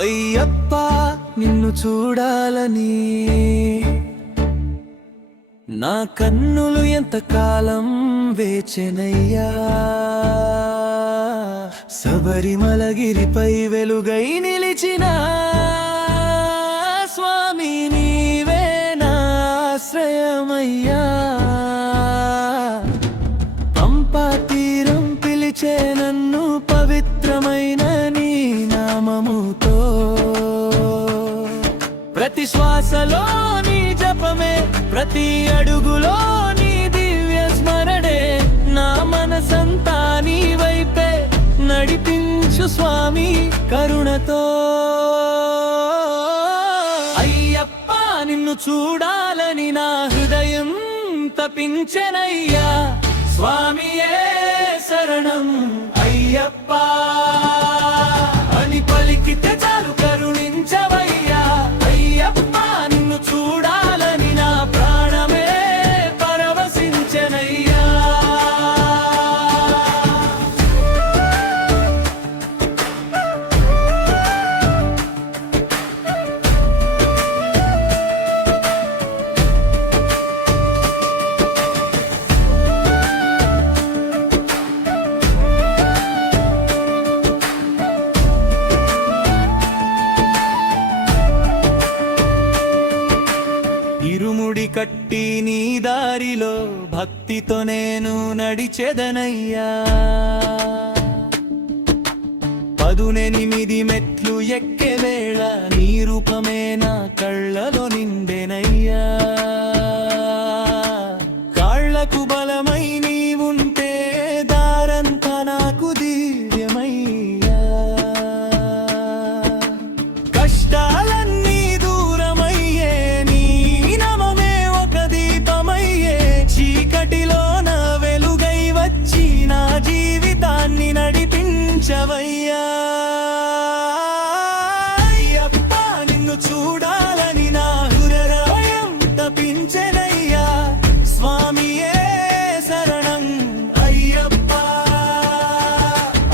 అయ్యప్ప నిన్ను చూడాలని నా కన్నులు ఎంతకాలం వేచెనయ్యా. శబరిమలగిరిపై వెలుగై నిలిచిన స్వామి నీవే నా ఆశ్రయమయ్యా. పంపా తీరం పిలిచే నన్ను పవిత్రమైన నీ నామముతో, ప్రతి శ్వాసలో నీ జపమే, ప్రతి అడుగులో నీ దివ్య స్మరణే. నా మనసంతా నీ వైపే నడిపించు స్వామి కరుణతో. అయ్యప్ప నిన్ను చూడాలని నా హృదయం తపించెనయ్యా. స్వామియే శరణం అయ్యప్ప అని పలికితే చాలు కరుణించవయ్యా. అయ్యప్ప నిన్ను చూడాలని నా ప్రాణమే పరవశించెనయ్యా. ఇరుముడి కట్టి నీ దారిలో భక్తితో నేను నడిచెదనయ్యా. 18 మెట్లు ఎక్కే వేళ నీ రూపమే నా కళ్ళలో నిండెనయ్యా. కాళ్లకు బలమై నీవుంటే దారంతా నాకు దివ్యమయ్యా. కష్టాలన్నీ దూరమయ్యే నీ నామమే ఒక దీపమయ్యే. చీకటిలో నా వెలుగై వచ్చి నా జీవితాన్ని నడిపించవయ్యా. అయ్యప్ప నిన్ను చూడాలని నా హృదయం తపించెనయ్యా. స్వామియే శరణం అయ్యప్ప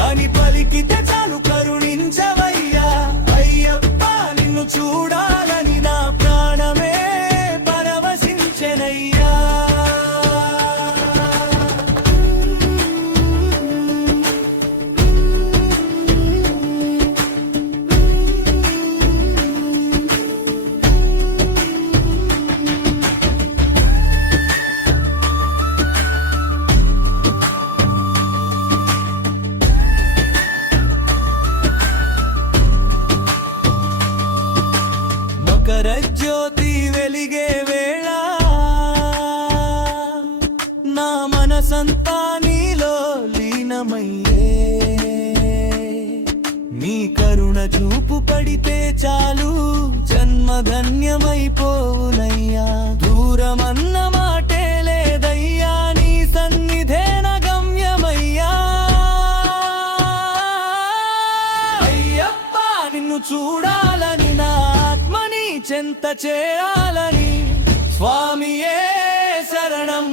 అని పలికితే చాలు కరుణించవయ్యా. అయ్యప్ప నిన్ను చూడాలని నా ప్రాణమే పరవశించెనయ్యా. మకర జ్యోతి వెలిగే వేళ నా మనసంతా నీలో లీనమయ్యే. నీ కరుణ చూపు పడితే చాలు జన్మధన్యమైపోవునయ్యా. దూరమన్న మాటే లేదయ్యా, నీ సన్నిధే నా గమ్యమయ్యా. అయ్యప్ప నిన్ను చూడాలని నా ఆత్మని చెంత చేయాలని. స్వామియే శరణం